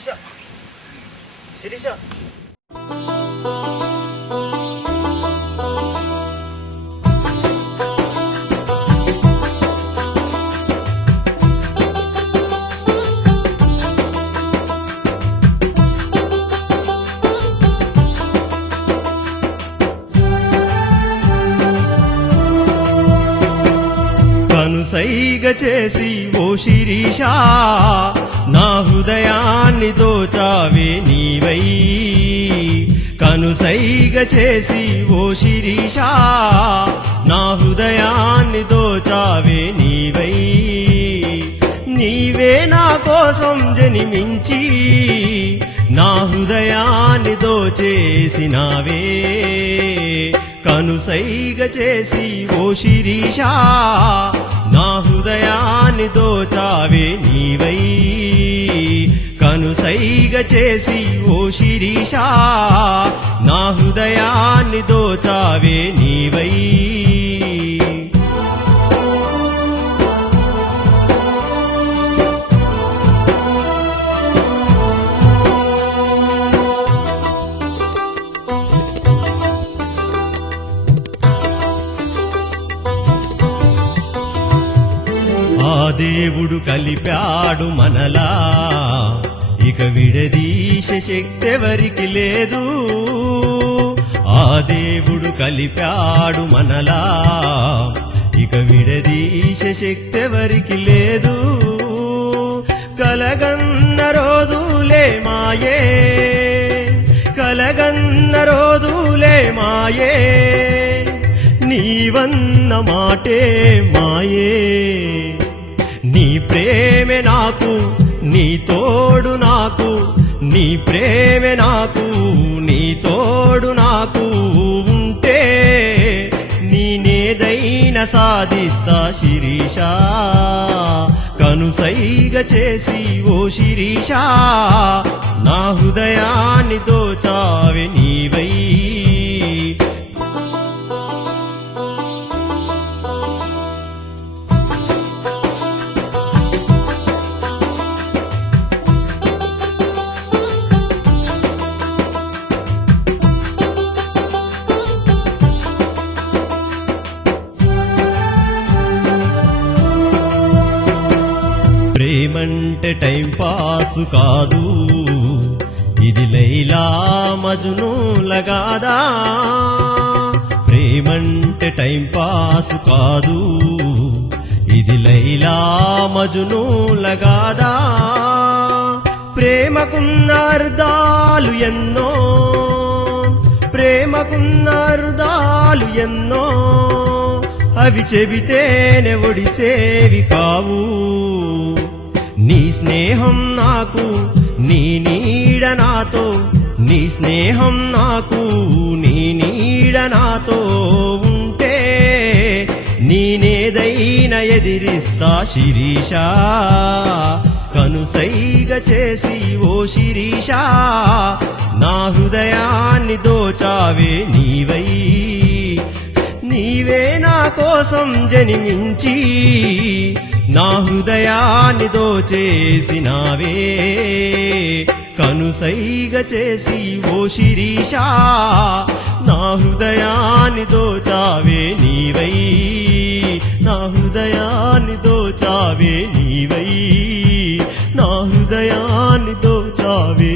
శిరీష శిరీష కనుసైగ చేసి ఓ శిరీష నా హృదయాన్ని దోచావే నీవై కనుసైగ చేసి ఓ శిరీష నా హృదయాన్ని దోచావే నీవై నీవే నా కోసం జనిమించి నా హృదయాన్ని దోచేసినావే కనుసైగ చేసి ఓ శిరీష నా హృదయాన్ని దోచావే నీవై కనుసైగ చేసి ఓ శిరీష నా హృదయాన్ని దోచావే నీవై ఆ దేవుడు కలిపాడు మనలా ఇక విడదీసే శక్తి ఎవరికి లేదు ఆ దేవుడు కలిపాడు మనలా ఇక విడదీసే శక్తి ఎవరికి లేదు కలగన్న రోజులే మాయే కలగన్న రోజులే మాయే నీవన్న మాటే మాయే నీ ప్రేమే నాకు నీ తోడు నాకు నీ ప్రేమే నాకు నీ తోడు నాకు ఉంటే నేనేదైనా సాధిస్తా శిరీష కనుసైగ చేసి ఓ శిరీష నా హృదయాన్ని దోచావే నీవై ప్రేమంటే టైం పాసు కాదు ఇది లైలా మజ్నూల గాదా ప్రేమంటే టైం పాసు కాదు ఇది లైలా మజ్నూల గాదా ప్రేమకున్న అర్థాలు ఎన్నో ప్రేమకున్న అర్థాలు ఎన్నో అవి చెబితేనే ఒడిసేవి కావు నీ స్నేహం నాకు నీ నీడ నాతో నీ స్నేహం నాకు నీ నీడ నాతో ఉంటే నేనేదైనా ఎదిరిస్తా శిరీష కనుసైగ చేసి ఓ శిరీష నా హృదయాన్ని దోచావే నీవై నీవే నా కోసం జనిమించి నా హృదయాన్ని దోచేసినావే కనుసైగ చేసి ఓ శిరీష నా హృదయాన్ని దోచావే నీవై నా హృదయాన్ని దోచావే నీవై నా హృదయాన్ని దోచావే